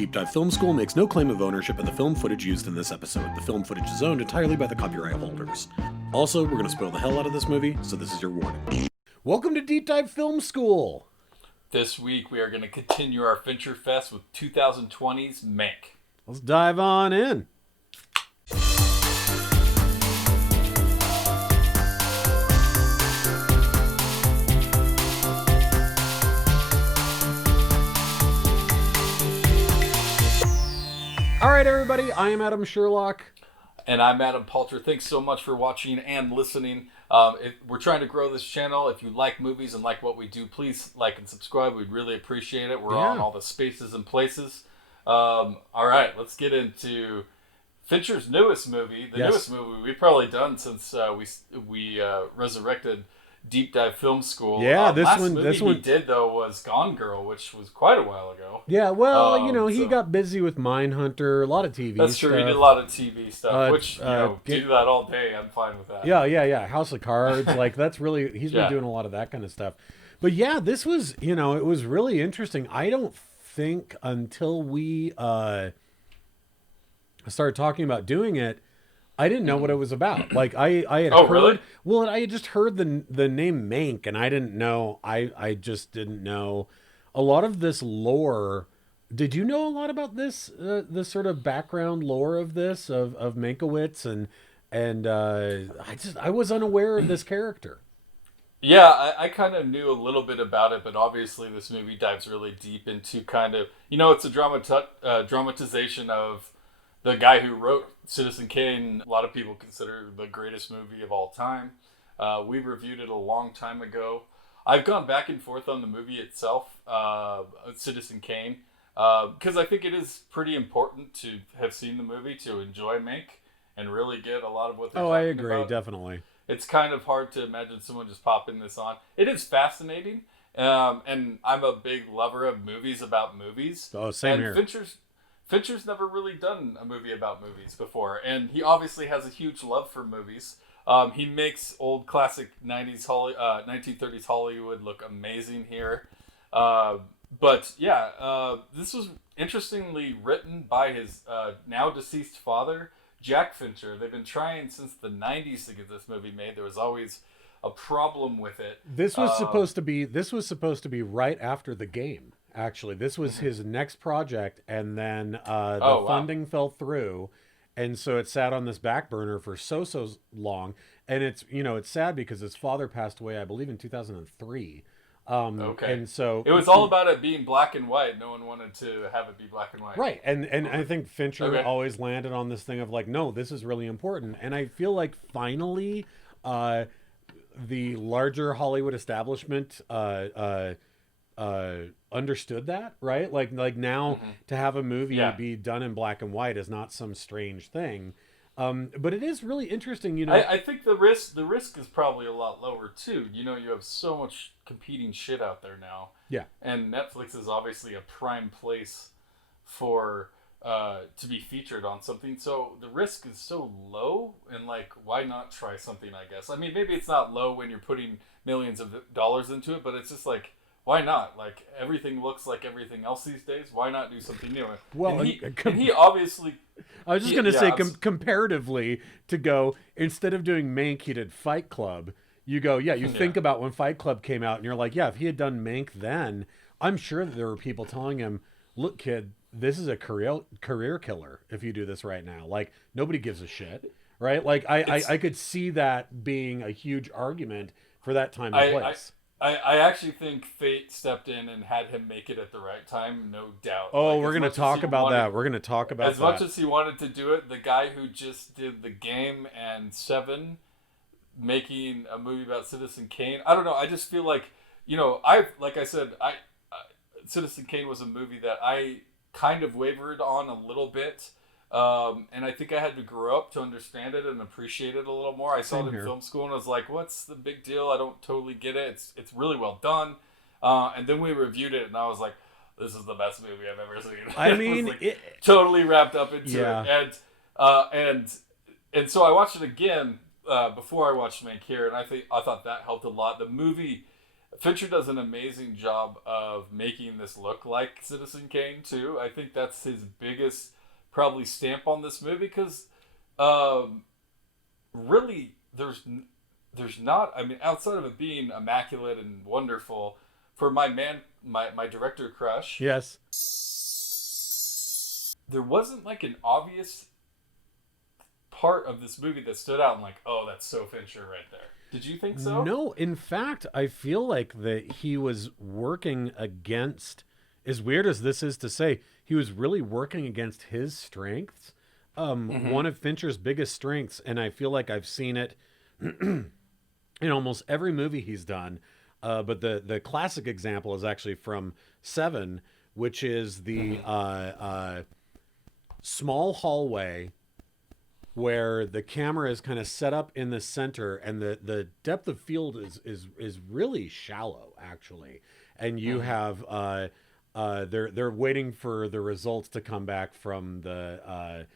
Deep Dive Film School makes no claim of ownership of the film footage used in this episode. The film footage is owned entirely by the copyright holders. Also, we're going to spoil the hell out of this movie, so this is your warning. Welcome to Deep Dive Film School! This week we are going to continue our Fincher Fest with 2020's Mank. Let's dive on in. All right, everybody, I am Adam Sherlock. And I'm Adam Palter. Thanks so much for watching and listening. We're trying to grow this channel. If you like movies and like what we do, please like and subscribe. We'd really appreciate it. We're on all the spaces and places. All right, let's get into Fincher's newest movie. The newest movie we've probably done since we resurrected Deep Dive Film School. Yeah, this one he did though was Gone Girl, which was quite a while ago. Yeah, well, he got busy with Mindhunter, a lot of TV. That's true. He did a lot of TV stuff, which do that all day. I'm fine with that. Yeah. House of Cards, like that's really he's been doing a lot of that kind of stuff. But yeah, this was it was really interesting. I don't think until we started talking about doing it, I didn't know what it was about. Like I had heard, really? Well, I had just heard the name Mank, and I didn't know. I just didn't know a lot of this lore. Did you know a lot about this the sort of background lore of this of Mankiewicz and I was unaware of this character. Yeah, I kind of knew a little bit about it, but obviously this movie dives really deep into kind of it's a dramatization of the guy who wrote Citizen Kane. A lot of people consider the greatest movie of all time. We reviewed it a long time ago. I've gone back and forth on the movie itself, Citizen Kane, because I think it is pretty important to have seen the movie to enjoy Mank and really get a lot of what they're talking about. I agree, definitely. It's kind of hard to imagine someone just popping this on. It is fascinating, and I'm a big lover of movies about movies. Oh, same here. Fincher's never really done a movie about movies before, and he obviously has a huge love for movies. He makes old classic 1930s Hollywood look amazing here. But this was interestingly written by his now deceased father, Jack Fincher. They've been trying since the 90s to get this movie made. There was always a problem with it. This was supposed to be right after The Game. Actually, this was his next project, and then the funding fell through, and so it sat on this back burner for so long. And it's it's sad because his father passed away, I believe, in 2003. Okay. And so it was all about it being black and white. No one wanted to have it be black and white. Right. And I think Fincher always landed on this thing of like, no, this is really important. And I feel like finally, the larger Hollywood establishment understood that, right? Like now to have a movie be done in black and white is not some strange thing. But it is really interesting, I think the risk is probably a lot lower too. You have so much competing shit out there now. Yeah. And Netflix is obviously a prime place for to be featured on something. So the risk is so low, and like, why not try something, I guess? I mean, maybe it's not low when you're putting millions of dollars into it, but it's just like, why not? Like, everything looks like everything else these days. Why not do something new? Well, and he obviously... I was just going to say, comparatively, to go, instead of doing Mank, he did Fight Club. You go, think about when Fight Club came out, and you're like, if he had done Mank then, I'm sure that there were people telling him, look, kid, this is a career killer if you do this right now. Like, nobody gives a shit, right? Like, I could see that being a huge argument for that time and place. I actually think fate stepped in and had him make it at the right time, no doubt. Oh, we're going to talk about that. We're going to talk about that. As much as he wanted to do it, the guy who just did The Game and Seven, making a movie about Citizen Kane, I don't know. I just feel like, Citizen Kane was a movie that I kind of wavered on a little bit. And I think I had to grow up to understand it and appreciate it a little more. I saw it in film school and I was like, what's the big deal? I don't totally get it. It's really well done. And then we reviewed it and I was like, this is the best movie I've ever seen. I mean, was totally wrapped up into it. And so I watched it again before I watched Mank here, and I thought that helped a lot. The movie Fincher does an amazing job of making this look like Citizen Kane too. I think that's his biggest probably stamp on this movie because really there's not. I mean, outside of it being immaculate and wonderful, for my director crush. Yes. There wasn't like an obvious part of this movie that stood out and like, oh, that's so Fincher right there. Did you think so? No, in fact, I feel like that he was working against, as weird as this is to say, he was really working against his strengths. One of Fincher's biggest strengths, and I feel like I've seen it in almost every movie he's done. But the classic example is actually from Seven, which is the small hallway where the camera is kind of set up in the center, and the depth of field is really shallow actually, and you have they're waiting for the results to come back from the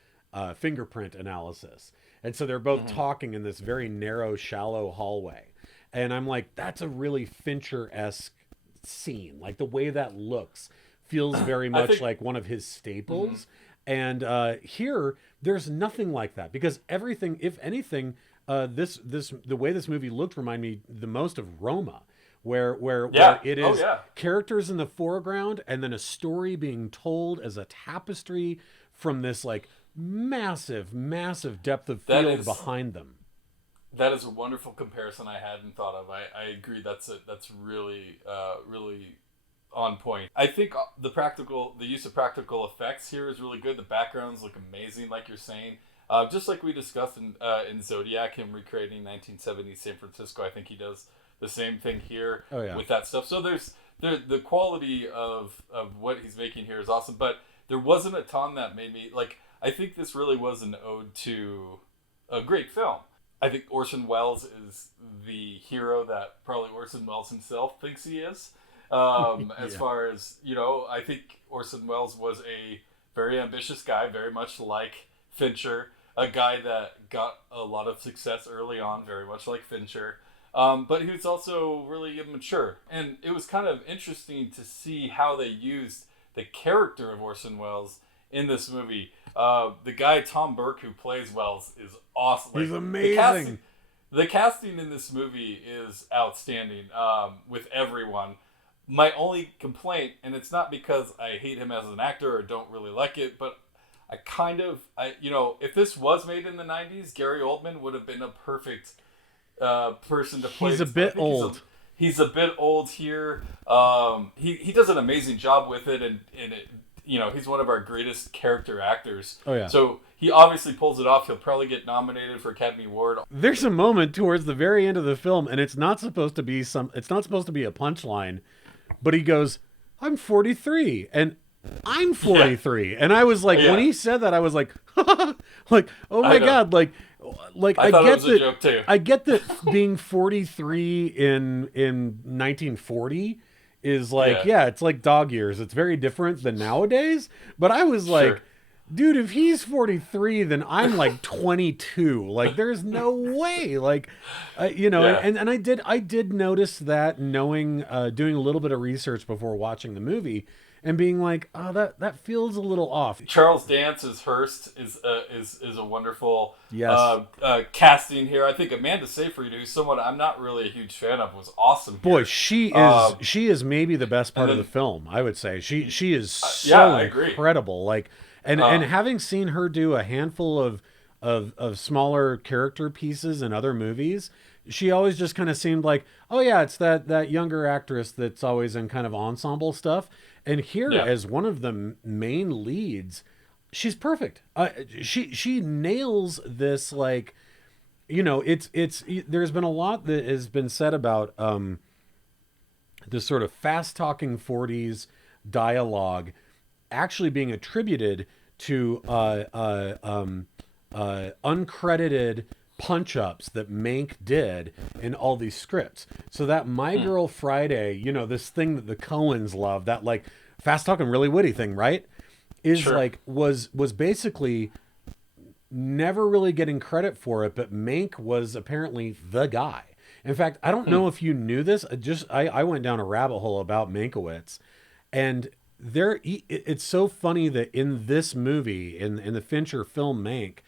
fingerprint analysis, and so they're both talking in this very narrow, shallow hallway, and I'm like, that's a really Fincher-esque scene. Like the way that looks feels very much like one of his staples. And here, there's nothing like that, because everything, if anything, the way this movie looked reminded me the most of Roma, where it is characters in the foreground and then a story being told as a tapestry from this like massive depth of field behind them. That is a wonderful comparison I hadn't thought of. I agree. That's really on point. I think the use of practical effects here is really good. The backgrounds look amazing, like you're saying. Just like we discussed in Zodiac, him recreating 1970s San Francisco. I think he does the same thing here with that stuff. So the quality of what he's making here is awesome. But there wasn't a ton that made me like. I think this really was an ode to a great film. I think Orson Welles is the hero that probably Orson Welles himself thinks he is. As far as, I think Orson Welles was a very ambitious guy, very much like Fincher, a guy that got a lot of success early on, very much like Fincher. But he was also really immature. And it was kind of interesting to see how they used the character of Orson Welles in this movie. The guy, Tom Burke, who plays Welles, is awesome. He's amazing. The casting in this movie is outstanding with everyone. My only complaint, and it's not because I hate him as an actor or don't really like it, but if this was made in the 90s, Gary Oldman would have been a perfect person to play. He's a bit old. He's a bit old here. He does an amazing job with it, and it, he's one of our greatest character actors. Oh yeah. So he obviously pulls it off. He'll probably get nominated for Academy Award. There's a moment towards the very end of the film, and it's not supposed to be a punchline, but he goes, "I'm 43," and I'm 43, and I was like, when he said that, I was like, like, oh my god, like I get it was a joke too. I get that being 43 in 1940 is like, it's like dog years. It's very different than nowadays. But I was like, dude, if he's 43, then I'm like 22. Like, there's no way. Like, and I did notice that, knowing, doing a little bit of research before watching the movie, and being like, oh, that feels a little off. Charles Dance as Hearst is a wonderful casting here. I think Amanda Seyfried, who's someone I'm not really a huge fan of, was awesome here. Boy, she is maybe the best part of the film, I would say. She is so incredible. Like, and having seen her do a handful of smaller character pieces in other movies, she always just kind of seemed like, oh yeah, it's that younger actress that's always in kind of ensemble stuff. And here, as one of the main leads, she's perfect. She nails this. Like, it's there's been a lot that has been said about this sort of fast talking 40s dialogue actually being attributed to uncredited punch-ups that Mank did in all these scripts. So that My Girl Friday, this thing that the Coens love, that like fast talking, really witty thing, right? Is like was basically never really getting credit for it, but Mank was apparently the guy. In fact, I don't know if you knew this. I went down a rabbit hole about Mankiewicz, and it's so funny that in this movie, in the Fincher film Mank,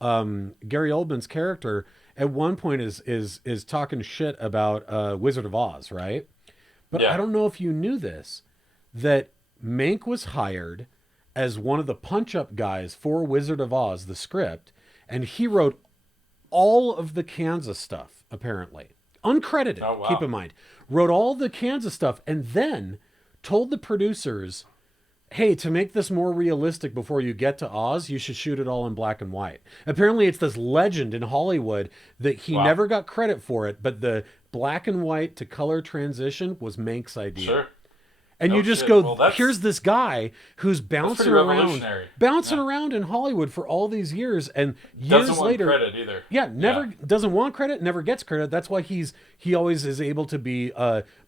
Gary Oldman's character at one point is talking shit about Wizard of Oz, right? But I don't know if you knew this, that Mank was hired as one of the punch-up guys for Wizard of Oz, the script, and he wrote all of the Kansas stuff, apparently. Uncredited, Oh, wow. keep in mind. Wrote all the Kansas stuff and then told the producers, hey, to make this more realistic before you get to Oz, you should shoot it all in black and white. Apparently, it's this legend in Hollywood that he never got credit for it, but the black and white to color transition was Mank's idea. Sure. And you just go, here's this guy who's bouncing around in Hollywood for all these years, and years doesn't later, want credit either. Yeah, doesn't want credit, never gets credit. That's why he always is able to be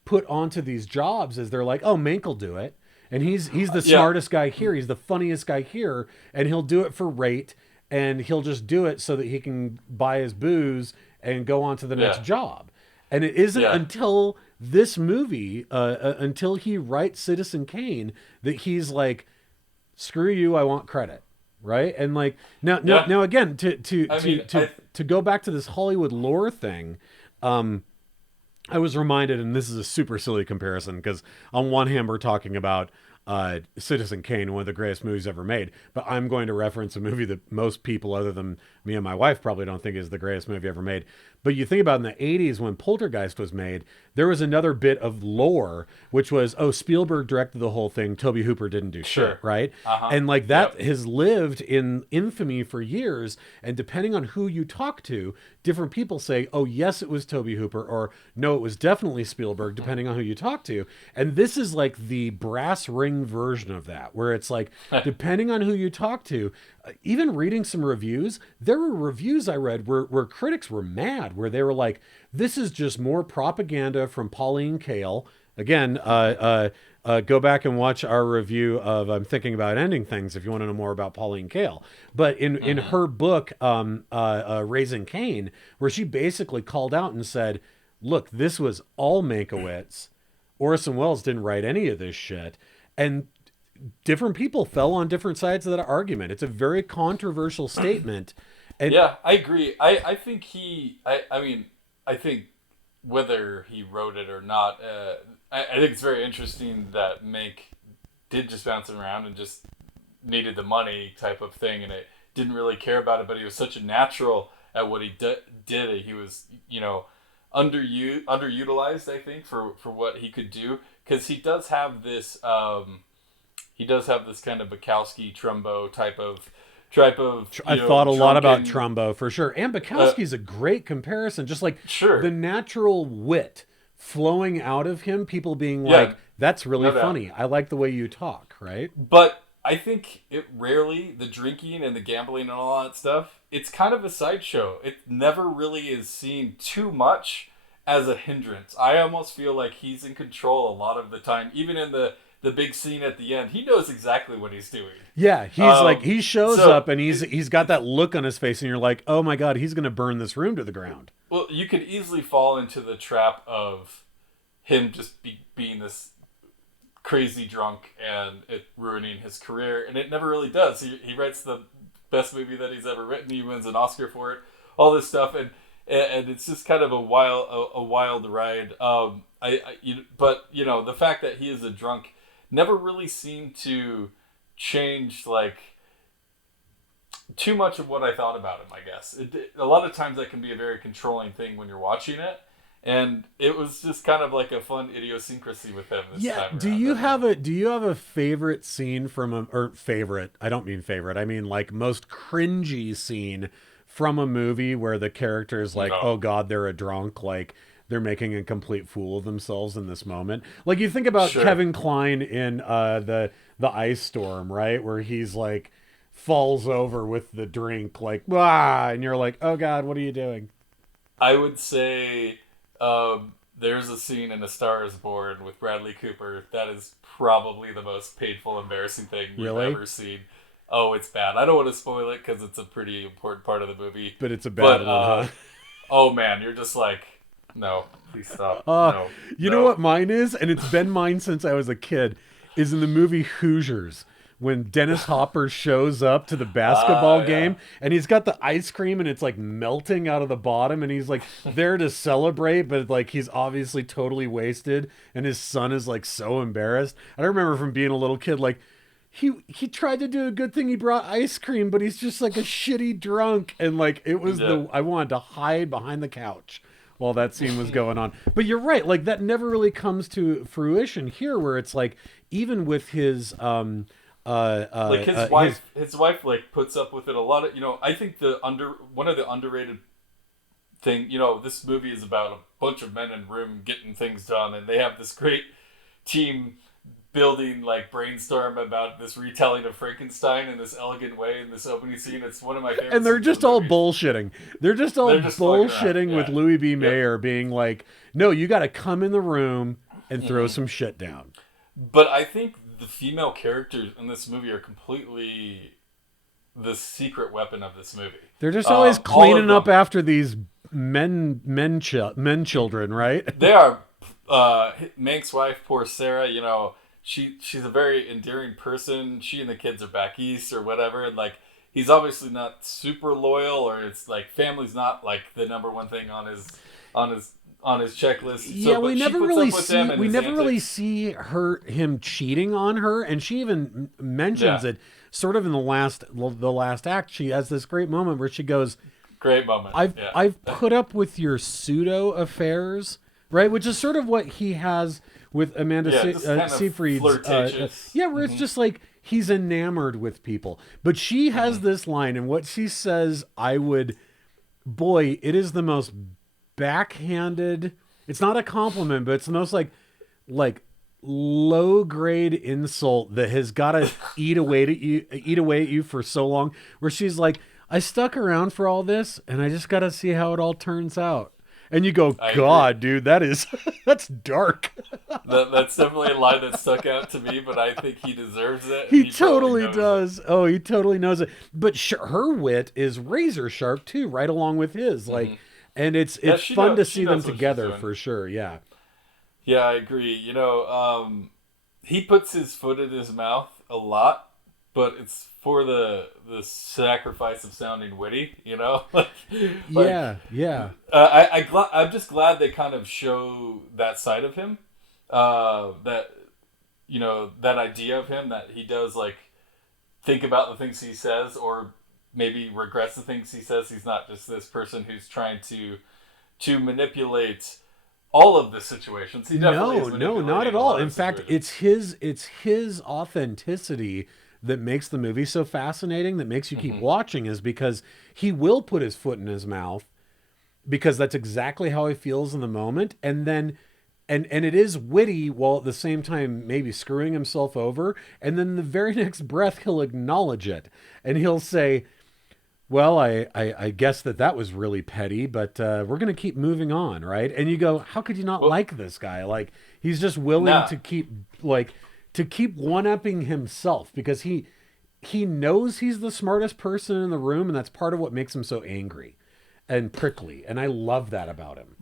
put onto these jobs, as they're like, oh, Mank will do it, and he's the smartest guy here, he's the funniest guy here, and he'll do it for rate, and he'll just do it so that he can buy his booze and go on to the next job. And it isn't until this movie, until he writes Citizen Kane, that he's like, screw you, I want credit. Right. And like, now again, to go back to this Hollywood lore thing, I was reminded, and this is a super silly comparison, because on one hand, we're talking about Citizen Kane, one of the greatest movies ever made, but I'm going to reference a movie that most people other than me and my wife probably don't think is the greatest movie ever made. But you think about in the 80s when Poltergeist was made, there was another bit of lore, which was, Spielberg directed the whole thing, Tobe Hooper didn't do shit, right? And like that has lived in infamy for years, and depending on who you talk to, different people say, oh yes, it was Tobe Hooper, or no, it was definitely Spielberg, depending on who you talk to. And this is like the brass ring version of that, where it's like, depending on who you talk to, even reading some reviews, there were reviews I read where critics were mad, where they were like, this is just more propaganda from Pauline Kael. Again, go back and watch our review of I'm Thinking About Ending Things if you want to know more about Pauline Kael. But in her book, Raising Cain, where she basically called out and said, look, this was all Mankiewicz. Orson Welles didn't write any of this shit. And different people fell on different sides of that argument. It's a very controversial statement. And yeah, I agree. I think I think whether he wrote it or not, I think it's very interesting that Mank did just bounce around and just needed the money type of thing, and it didn't really care about it, but he was such a natural at what he did. He was, underutilized, I think, for what he could do, because he does have this kind of Bukowski Trumbo type of I thought a lot about Trumbo for sure. And Bukowski's a great comparison. Just like the natural wit flowing out of him, people being like, that's really funny. I like the way you talk, right? But I think the drinking and the gambling and all that stuff, it's kind of a sideshow. It never really is seen too much as a hindrance. I almost feel like he's in control a lot of the time, even in the big scene at the end. He knows exactly what he's doing. Yeah, he's he shows up and he's got that look on his face, and you're like, oh my god, he's going to burn this room to the ground. Well, you could easily fall into the trap of him just being this crazy drunk and it ruining his career, and it never really does. He writes the best movie that he's ever written. He wins an Oscar for it. All this stuff, and it's just kind of a wild ride. But the fact that he is a drunk never really seemed to change like too much of what I thought about him, I guess. A lot of times that can be a very controlling thing when you're watching it, and it was just kind of like a fun idiosyncrasy with him this time. Do you have a favorite scene favorite? I don't mean favorite. I mean like most cringy scene from a movie where the character is like, oh god, they're a drunk, like they're making a complete fool of themselves in this moment. Like you think about Kevin Kline in the Ice Storm, right? Where he's like falls over with the drink, like, and you're like, oh god, what are you doing? I would say there's a scene in A Star Is Born with Bradley Cooper that is probably the most painful, embarrassing thing you've ever seen. Oh, it's bad. I don't want to spoil it because it's a pretty important part of the movie. But it's a bad one, huh? Oh man, you're just like, No, please stop. You know what mine is, and it's been mine since I was a kid, is in the movie Hoosiers. When Dennis Hopper shows up to the basketball game and he's got the ice cream and it's like melting out of the bottom and he's like there to celebrate, but like he's obviously totally wasted and his son is like so embarrassed. I remember from being a little kid, like he tried to do a good thing. He brought ice cream, but he's just like a shitty drunk. And like, it was I wanted to hide behind the couch while that scene was going on. But you're right. Like that never really comes to fruition here, where it's like, even with his, like his wife like puts up with it a lot of, I think one of the underrated thing, this movie is about a bunch of men in a room getting things done, and they have this great team building, like, brainstorm about this retelling of Frankenstein in this elegant way in this opening scene. It's one of my favorites. And they're just all bullshitting. They're just bullshitting with Louis B. Mayer being like, no, you got to come in the room and throw some shit down. But I think the female characters in this movie are completely the secret weapon of this movie. They're just always cleaning up after these men children, right? They are. Mank's wife, poor Sarah, she's a very endearing person. She and the kids are back east or whatever, and like he's obviously not super loyal, or it's like family's not like the number one thing on his checklist. Yeah, we never really see him cheating on her, and she even mentions it sort of in the last act. She has this great moment where she goes, "Great moment. I've put up with your pseudo affairs." Right, which is sort of what he has with Amanda Seyfried's. Where it's just like he's enamored with people. But she has this line, and what she says, it is the most backhanded. It's not a compliment, but it's the most like low grade insult that has got to eat away at you for so long. Where she's like, I stuck around for all this, and I just got to see how it all turns out. And you go, God, dude, that's dark. That's definitely a line that stuck out to me, but I think he deserves it. He totally does. Oh, he totally knows it. But her wit is razor sharp too, right along with his. Like, and it's fun to see them together for sure. Yeah. Yeah, I agree. He puts his foot in his mouth a lot, but it's for the sacrifice of sounding witty, I'm just glad they kind of show that side of him, that idea of him, that he does like think about the things he says, or maybe regrets the things he says. He's not just this person who's trying to manipulate all of the situations. He definitely no, not at all. In fact, it's his authenticity that makes the movie so fascinating, that makes you keep watching, is because he will put his foot in his mouth because that's exactly how he feels in the moment. And then, and it is witty while at the same time maybe screwing himself over. And then the very next breath, he'll acknowledge it and he'll say, well, I guess that was really petty, but we're going to keep moving on. Right. And you go, how could you not like this guy? Like, he's just willing to keep one-upping himself because he knows he's the smartest person in the room, and that's part of what makes him so angry and prickly. And I love that about him.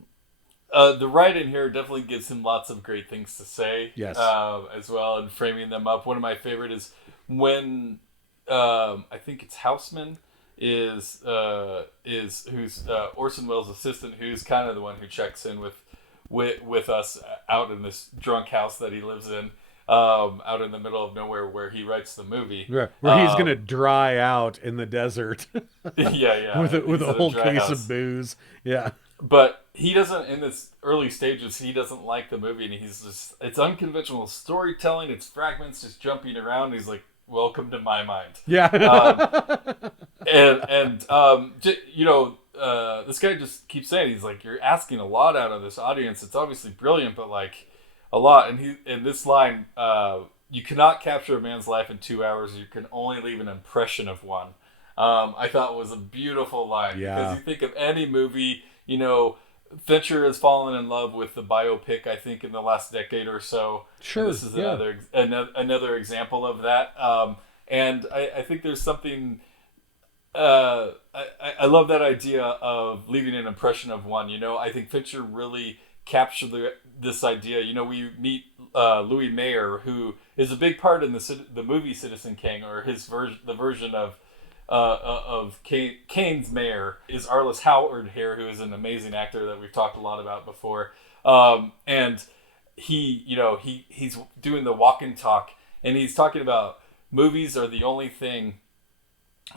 The writing here definitely gives him lots of great things to say. Yes. As well, and framing them up. One of my favorite is when I think it's Houseman is who's Orson Welles' assistant, who's kind of the one who checks in with us out in this drunk house that he lives in. Out in the middle of nowhere where he writes the movie. Right. Where he's going to dry out in the desert. Yeah. with a whole case of booze. Yeah. But he doesn't, in its early stages, he doesn't like the movie, and he's just, it's unconventional storytelling, it's fragments just jumping around. He's like, welcome to my mind. Yeah. This guy just keeps saying, he's like, you're asking a lot out of this audience. It's obviously brilliant, but like, a lot. And he, in this line, you cannot capture a man's life in 2 hours. You can only leave an impression of one. I thought was a beautiful line. Yeah. Because you think of any movie, Fincher has fallen in love with the biopic, I think, in the last decade or so. Sure. And this is another example of that. And I think there's something, I love that idea of leaving an impression of one. I think Fincher really captured this idea. We meet Louis Mayer, who is a big part in the movie Citizen Kane, or the version of Kane's mayor is Arliss Howard here, who is an amazing actor that we've talked a lot about before. And he's doing the walk and talk, and he's talking about movies are the only thing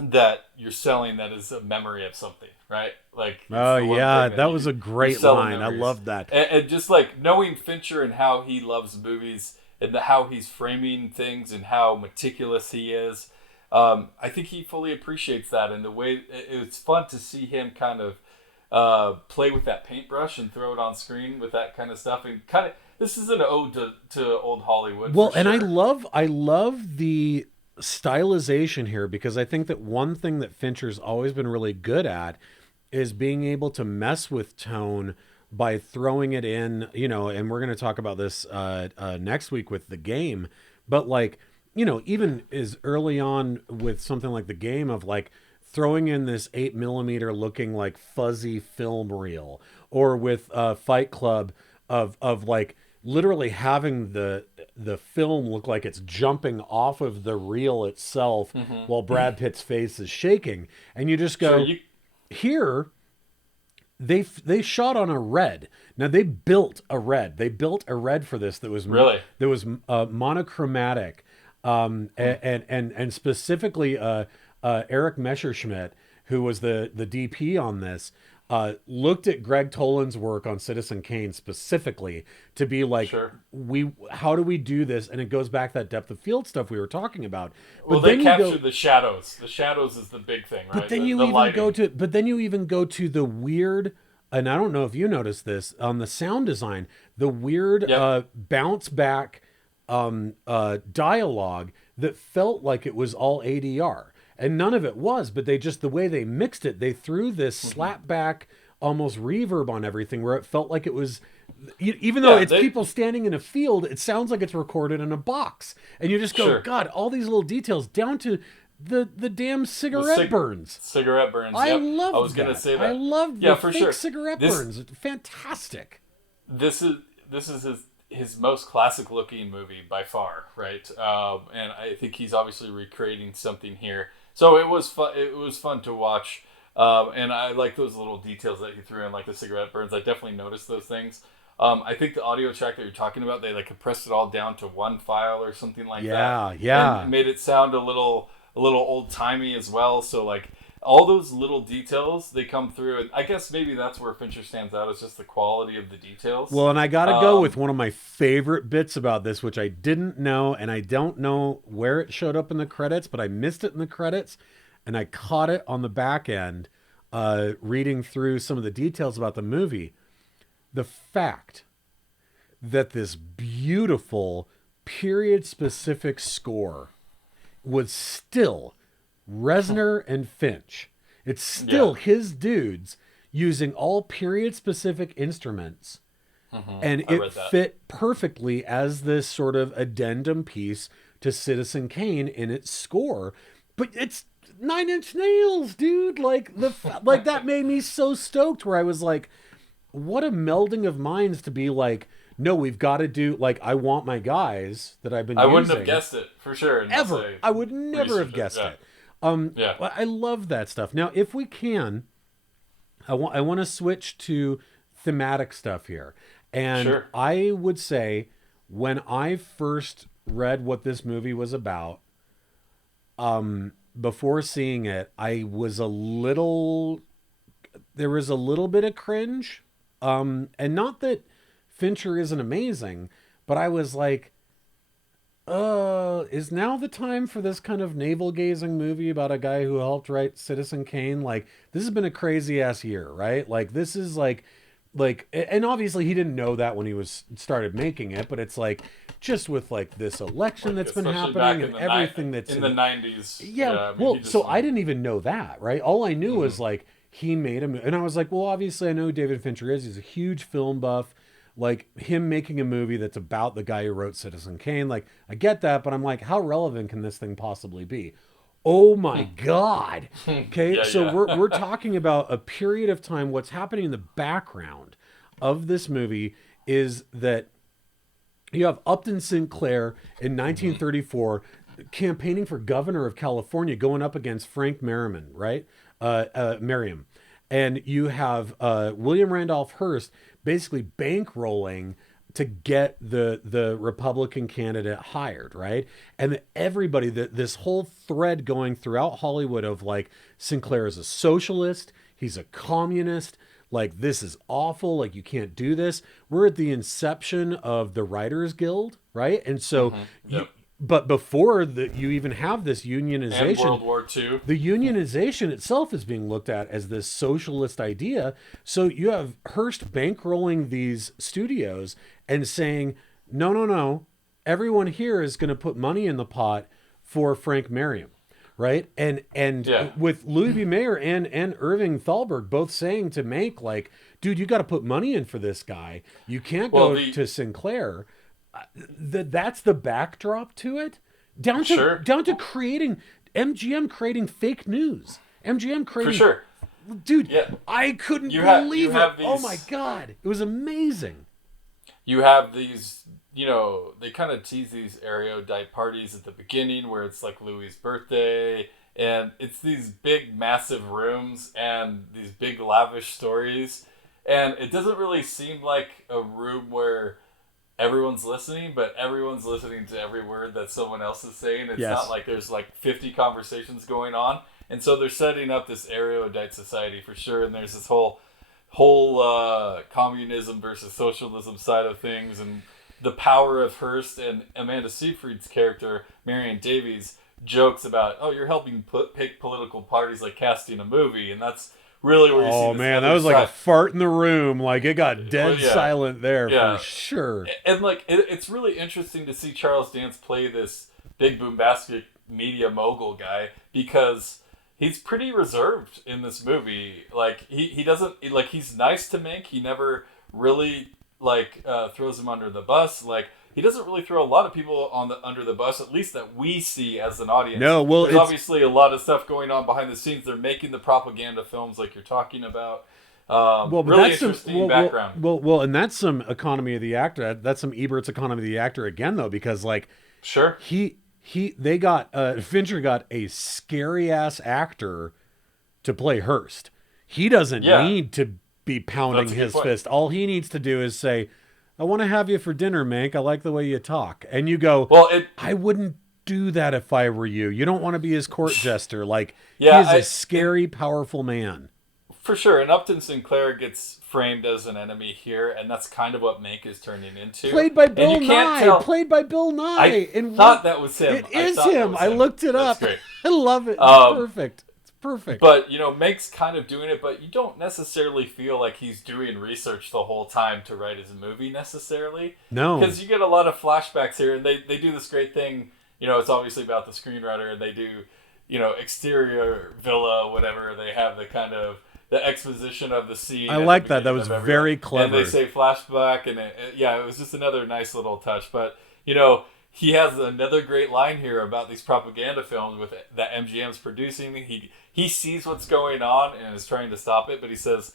that you're selling that is a memory of something, right? Like, oh yeah, that was a great line. I love that. And just like knowing Fincher and how he loves movies and how he's framing things and how meticulous he is, I think he fully appreciates that. And the way it's fun to see him kind of play with that paintbrush and throw it on screen with that kind of stuff. And kind of, this is an ode to old Hollywood. Well, and sure. I love the stylization here, because I think that one thing that Fincher's always been really good at is being able to mess with tone by throwing it in, and we're going to talk about this next week with The Game, but like, even as early on with something like The Game, of like throwing in this 8mm looking like fuzzy film reel, or with Fight Club of like literally having the film look like it's jumping off of the reel itself, while Brad Pitt's face is shaking, and you just go, here they shot on a red. Now they built a red for this that was monochromatic, and specifically Eric Messerschmidt, who was the DP on this, looked at Greg Toland's work on Citizen Kane specifically to be like, sure. How do we do this? And it goes back to that depth of field stuff we were talking about. Well, they captured the shadows. The shadows is the big thing, right? But then you even go to the weird, and I don't know if you noticed this on the sound design, the weird bounce back dialogue that felt like it was all ADR. And none of it was, but the way they mixed it, they threw this slap back, almost reverb on everything, where it felt like it was, even though people standing in a field, it sounds like it's recorded in a box. And you just go, sure. God, all these little details, down to the damn cigarette burns. Cigarette burns. I love that. I was going to say that. I love the fake cigarette burns. It's fantastic. This is his most classic looking movie by far, right? And I think he's obviously recreating something here. So it was fun. It was fun to watch, and I like those little details that he threw in, like the cigarette burns. I definitely noticed those things. I think the audio track that you're talking about, they like compressed it all down to one file or something like that. Yeah. And made it sound a little old timey as well. So like all those little details, they come through, and I guess maybe that's where Fincher stands out, is just the quality of the details. Well, and I gotta go with one of my favorite bits about this, which I didn't know, and I don't know where it showed up in the credits, but I missed it in the credits, and I caught it on the back end, reading through some of the details about the movie. The fact that this beautiful period-specific score was still Reznor and Finch. It's still his dudes using all period-specific instruments, and it fit perfectly as this sort of addendum piece to Citizen Kane in its score. But it's Nine Inch Nails, dude. Like that made me so stoked. Where I was like, what a melding of minds to be like, no, we've got to do, like, I Want My Guys that I've been using. I wouldn't have guessed it for sure. Ever. I would never have guessed it. I love that stuff. Now, if we can, I want to switch to thematic stuff here. And sure. I would say when I first read what this movie was about, before seeing it, there was a little bit of cringe. And not that Fincher isn't amazing, but I was like, is now the time for this kind of navel-gazing movie about a guy who helped write Citizen Kane? Like, this has been a crazy-ass year, right? Like, this is like, and obviously he didn't know that when he started making it, but it's like, just with like this election that's been happening and everything that's in the 90s. Yeah, well, so I didn't even know that, right? All I knew was like, he made a movie, and I was like, well, obviously I know who David Fincher is. He's a huge film buff. Like, him making a movie that's about the guy who wrote Citizen Kane, like, I get that, but I'm like, how relevant can this thing possibly be? Oh my God. Okay. Yeah, So yeah. we're talking about a period of time. What's happening in the background of this movie is that you have Upton Sinclair in 1934 campaigning for governor of California, going up against Frank Merriman, right? Merriam. And you have William Randolph Hearst basically bankrolling to get the Republican candidate hired, right? And everybody, this whole thread going throughout Hollywood of like, Sinclair is a socialist, he's a communist, like this is awful, like you can't do this. We're at the inception of the Writers Guild, right? And so but before you even have this unionization, and World War II, the unionization itself is being looked at as this socialist idea. So you have Hearst bankrolling these studios and saying, no, everyone here is going to put money in the pot for Frank Merriam, right? And with Louis B. Mayer and Irving Thalberg both saying to Mank, like, dude, you got to put money in for this guy. You can't go to Sinclair. That's the backdrop to it, down to creating MGM creating fake news. MGM creating, for sure, dude. Yeah. I couldn't believe it. Oh my God, it was amazing. You have these, they kind of tease these erudite parties at the beginning where it's like Louis' birthday, and it's these big, massive rooms and these big, lavish stories, and it doesn't really seem like a room where everyone's listening, but everyone's listening to every word that someone else is saying. It's not like there's like 50 conversations going on. And so they're setting up this erudite society for sure. And there's this whole communism versus socialism side of things. And the power of Hearst, and Amanda Seyfried's character, Marion Davies, jokes about, oh, you're helping pick political parties like casting a movie. And that's really where you see this man, that was side. like a fart in the room. Like it got dead silent there for sure. And like it's really interesting to see Charles Dance play this big bombastic media mogul guy, because he's pretty reserved in this movie. Like he doesn't, like, he's nice to Mank. He never really throws him under the bus. Like he doesn't really throw a lot of people under the bus, at least that we see as an audience. No, well, there's obviously a lot of stuff going on behind the scenes. They're making the propaganda films like you're talking about. Really interesting background. Well, and that's some economy of the actor. That's some Ebert's economy of the actor again, though, because like, sure, they got Fincher got a scary ass actor to play Hearst. He doesn't need to be pounding his fist. All he needs to do is say, I want to have you for dinner, Mank. I like the way you talk. And you go, I wouldn't do that if I were you. You don't want to be his court jester. Like, he's a scary, powerful man. For sure. And Upton Sinclair gets framed as an enemy here, and that's kind of what Mank is turning into. Played by Bill Nye. Played by Bill Nye. I thought that was him. It is him. I looked it up. That's great. I love it. It's perfect. Perfect. But, Mank's kind of doing it, but you don't necessarily feel like he's doing research the whole time to write his movie necessarily. No. Because you get a lot of flashbacks here, and they do this great thing. It's obviously about the screenwriter, and they do, exterior villa, whatever. They have the kind of the exposition of the scene. I like that. That was very clever. And they say flashback, and it was just another nice little touch. But, he has another great line here about these propaganda films that MGM's producing. He sees what's going on and is trying to stop it, but he says,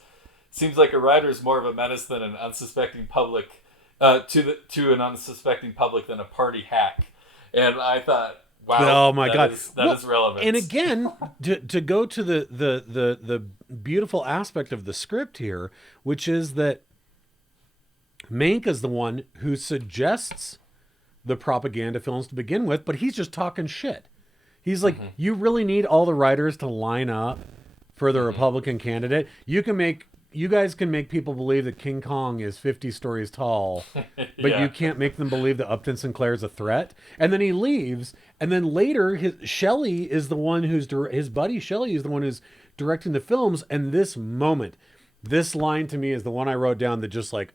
"Seems like a writer is more of a menace than an unsuspecting public to an unsuspecting public than a party hack." And I thought, wow, oh my God, that is relevant. And again, to go to the beautiful aspect of the script here, which is that Mank is the one who suggests the propaganda films to begin with, but he's just talking shit. He's like, you really need all the writers to line up for the Republican candidate. You guys can make people believe that King Kong is 50 stories tall, but you can't make them believe that Upton Sinclair is a threat. And then he leaves, and then later Shelley is the one his buddy Shelley is the one who's directing the films. And this line to me is the one I wrote down that just like,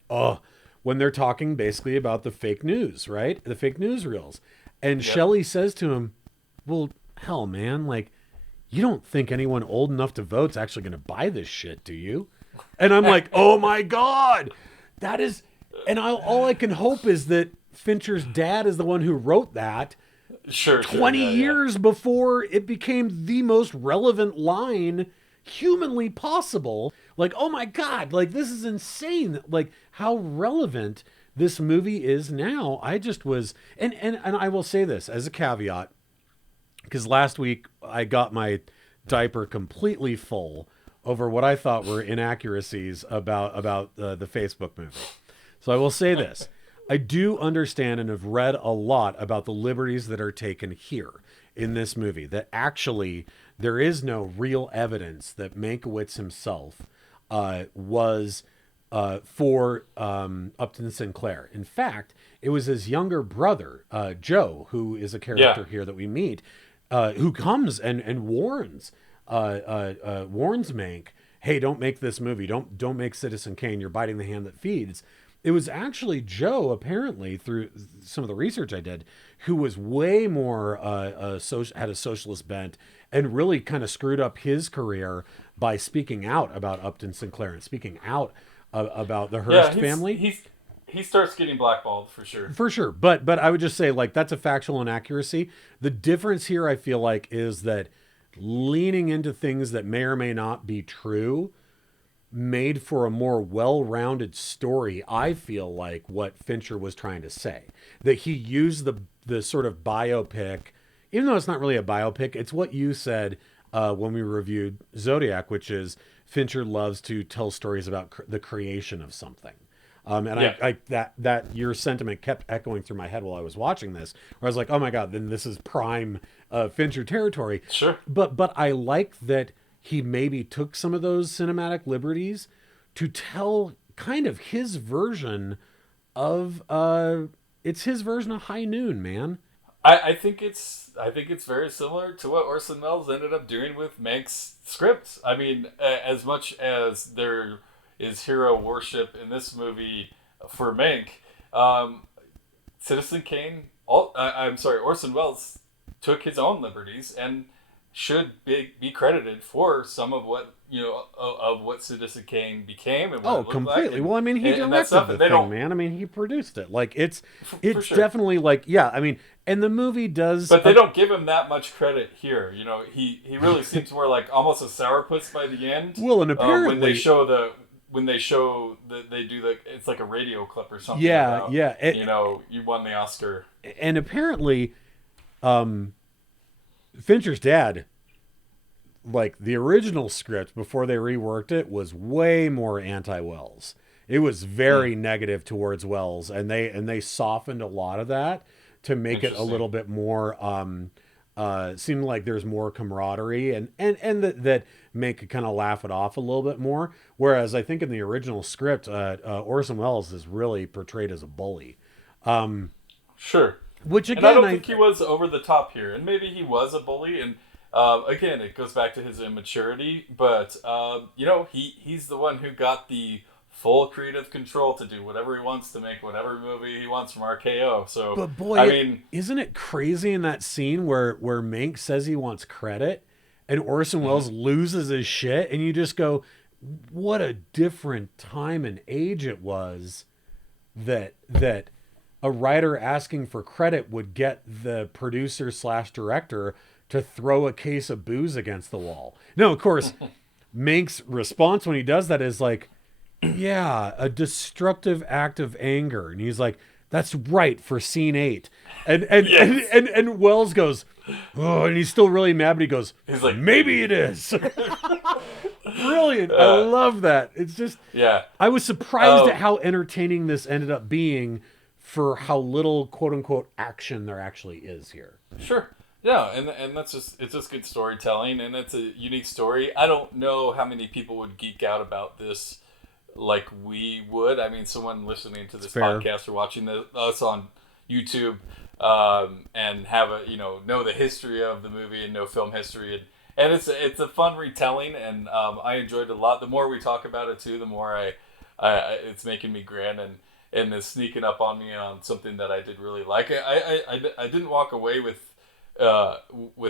when they're talking basically about the fake news, right? The fake news reels. And Shelley says to him, well, hell, man, like, you don't think anyone old enough to vote's actually going to buy this shit, do you? And I'm like, oh my God, that is, and all I can hope is that Fincher's dad is the one who wrote that Sure. 20 years before it became the most relevant line humanly possible. Like, oh my God, like this is insane. Like how relevant this movie is now. I just was, and I will say this as a caveat, because last week I got my diaper completely full over what I thought were inaccuracies about the Facebook movie. So I will say this. I do understand and have read a lot about the liberties that are taken here in this movie, that actually there is no real evidence that Mankiewicz himself was for Upton Sinclair. In fact, it was his younger brother, Joe, who is a character here that we meet, who comes and warns Mank, hey, don't make this movie. Don't make Citizen Kane. You're biting the hand that feeds. It was actually Joe, apparently, through some of the research I did, who was way more had a socialist bent and really kind of screwed up his career by speaking out about Upton Sinclair and speaking out about the Hearst family. He starts getting blackballed for sure. For sure. But I would just say, like, that's a factual inaccuracy. The difference here, I feel like, is that leaning into things that may or may not be true made for a more well-rounded story. I feel like what Fincher was trying to say, that he used the sort of biopic, even though it's not really a biopic, it's what you said when we reviewed Zodiac, which is Fincher loves to tell stories about the creation of something. I that your sentiment kept echoing through my head while I was watching this, where I was like, oh my God, then this is prime Fincher territory. Sure. But I like that he maybe took some of those cinematic liberties to tell kind of his version of it's his version of High Noon, man. I think it's very similar to what Orson Welles ended up doing with Mank's script. I mean, as much as there is hero worship in this movie for Mank, Citizen Kane, Orson Welles took his own liberties and should be credited for some of what of what Citizen Kane became and what it completely. Like. Well, I mean, he directed the thing, man. I mean, he produced it. Like it's sure. Definitely like I mean, and the movie does, but they don't give him that much credit here. You know, he really seems more like almost a sourpuss by the end. Well, and apparently when they show they do it's like a radio clip or something. Yeah. You won the Oscar, and apparently, Fincher's dad, like the original script before they reworked it, was way more anti-Welles. It was very negative towards Welles, and they softened a lot of that to make it a little bit more seemed like there's more camaraderie and that Mank could kind of laugh it off a little bit more. Whereas I think in the original script, Orson Welles is really portrayed as a bully. Sure. Which again, and I don't think he was over the top here, and maybe he was a bully, and again, it goes back to his immaturity. But he's the one who got the full creative control to do whatever he wants, to make whatever movie he wants from RKO. So, but boy, isn't it crazy in that scene where Mank says he wants credit, and Orson Welles loses his shit, and you just go, what a different time and age it was that a writer asking for credit would get the producer / director to throw a case of booze against the wall. No, of course, Mank's response when he does that is like, yeah, a destructive act of anger. And he's like, that's right for scene 8. And Welles goes, oh, and he's still really mad, but he's like, maybe it is. Brilliant. I love that. It's just, I was surprised at how entertaining this ended up being for how little quote unquote action there actually is here. Sure. Yeah, and it's just good storytelling, and it's a unique story. I don't know how many people would geek out about this like we would. I mean, someone listening to this podcast or watching us on YouTube and have know the history of the movie and know film history, and it's a fun retelling, and I enjoyed it a lot. The more we talk about it too, the more I it's making me grin and it's sneaking up on me on something that I did really like. I didn't walk away with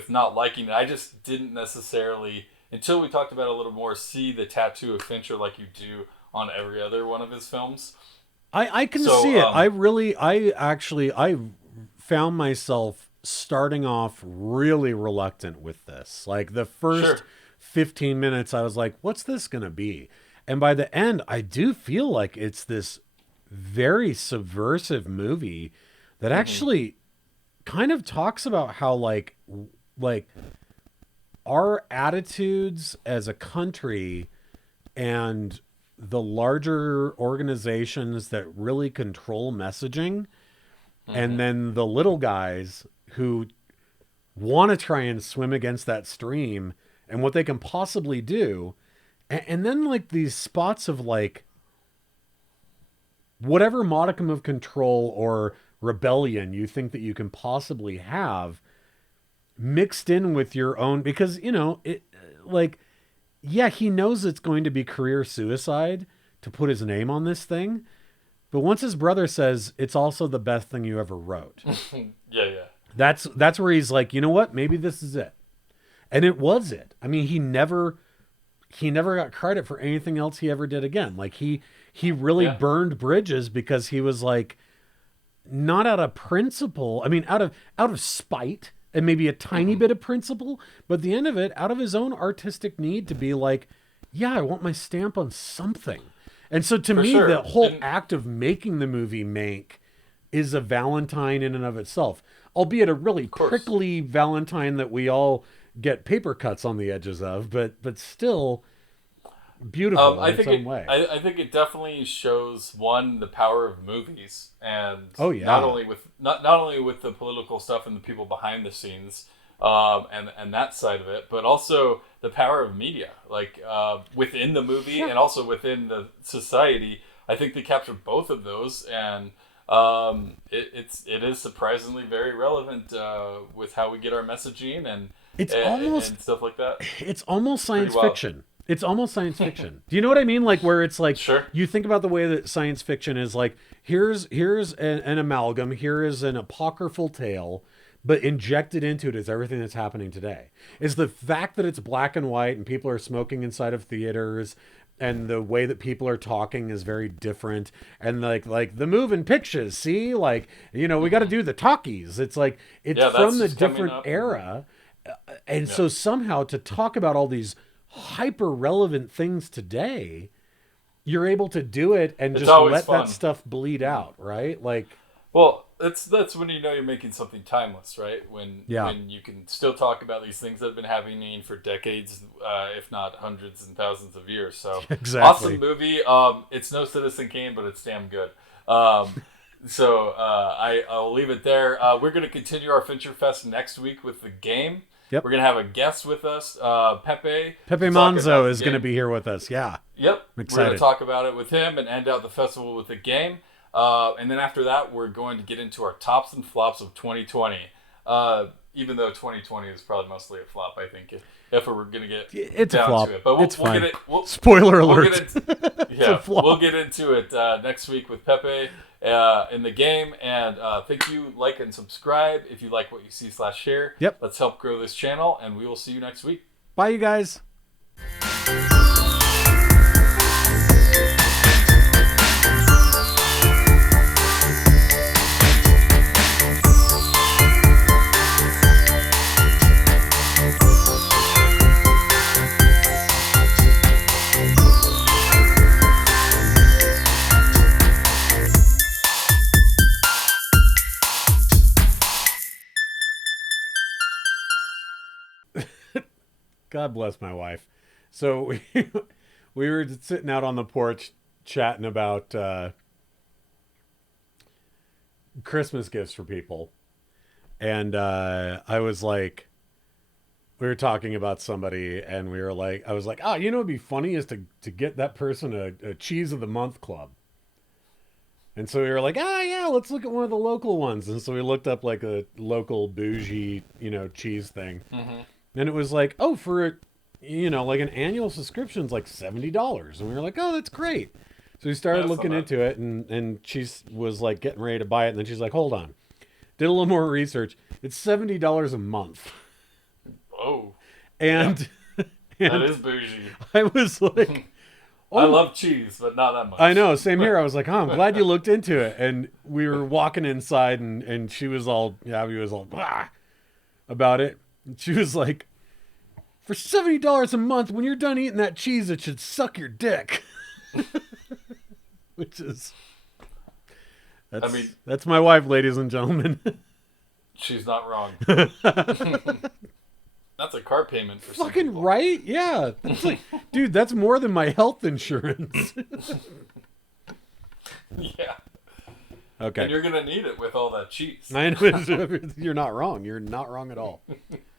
not liking it. I just didn't necessarily, until we talked about it a little more, see the tattoo of Fincher like you do on every other one of his films. I can see it. I found myself starting off really reluctant with this. Like the first 15 minutes, I was like, what's this going to be? And by the end, I do feel like it's this very subversive movie that actually kind of talks about how like our attitudes as a country and the larger organizations that really control messaging, and then the little guys who want to try and swim against that stream and what they can possibly do. And then like these spots of like whatever modicum of control or rebellion you think that you can possibly have mixed in with your own, because, you know, it like, yeah, he knows it's going to be career suicide to put his name on this thing. But once his brother says it's also the best thing you ever wrote. Yeah. That's where he's like, you know what? Maybe this is it. And it was it. I mean, he never got credit for anything else he ever did again. Like he really burned bridges because he was like, not out of principle. I mean, out of spite and maybe a tiny bit of principle, but at the end of it, out of his own artistic need to be like, yeah, I want my stamp on something. And so to me, the whole act of making the movie Mank is a Valentine in and of itself, albeit a really prickly Valentine that we all get paper cuts on the edges of, but still beautiful in its own way. I think it definitely shows, one, the power of movies, and not only with the political stuff and the people behind the scenes, and that side of it, but also the power of media, like within the movie and also within the society. I think they captured both of those, and it is surprisingly very relevant with how we get our messaging and stuff like that. It's almost science fiction. It's almost science fiction. Do you know what I mean? Like where it's like, you think about the way that science fiction is like, here's an amalgam, here is an apocryphal tale, but injected into it is everything that's happening today. Is the fact that it's black and white and people are smoking inside of theaters, and the way that people are talking is very different. And like the moving pictures, see, like, you know, we got to do the talkies. It's like, it's from the different era. And so somehow to talk about all these hyper relevant things today, you're able to do it and it's just let that stuff bleed out, right? Like, well, that's when you know you're making something timeless, right? When you can still talk about these things that have been happening for decades, if not hundreds and thousands of years. So awesome movie. It's no Citizen Kane, but it's damn good. So I'll leave it there. We're going to continue our Fincher Fest next week with The Game. Yep. We're going to have a guest with us, Pepe. Pepe Monzo is going to be here with us. Yeah. Yep. I'm excited. We're going to talk about it with him and end out the festival with The Game. And then after that, we're going to get into our tops and flops of 2020. Even though 2020 is probably mostly a flop, I think, if we're going to get down to it. But it's fine. Spoiler alert. We'll get into it next week with Pepe in The Game. And thank you, like and subscribe if you like what you see /share. Yep. Let's help grow this channel, and we will see you next week. Bye, you guys. God bless my wife. So we were sitting out on the porch chatting about Christmas gifts for people. And I was like, we were talking about somebody and we were like, I was like, you know, it'd be funny is to get that person a cheese of the month club. And so we were like, yeah, let's look at one of the local ones. And so we looked up like a local bougie, you know, cheese thing. Mm-hmm. And it was like, for, you know, like an annual subscription is like $70. And we were like, that's great. So we started looking into it, and she was like getting ready to buy it. And then she's like, hold on. Did a little more research. It's $70 a month. Oh. And that is bougie. I was like, Oh, I love cheese, but not that much. I know, same here. I was like, I'm glad you looked into it. And we were walking inside, and she was all, Abby was all, bah, about it. And she was like, for $70 a month, when you're done eating that cheese, it should suck your dick. Which is, that's my wife, ladies and gentlemen. She's not wrong. That's a car payment for some fucking people. Right? Yeah. That's like, dude, that's more than my health insurance. Yeah. Okay. And you're going to need it with all that cheese. I know. You're not wrong. You're not wrong at all.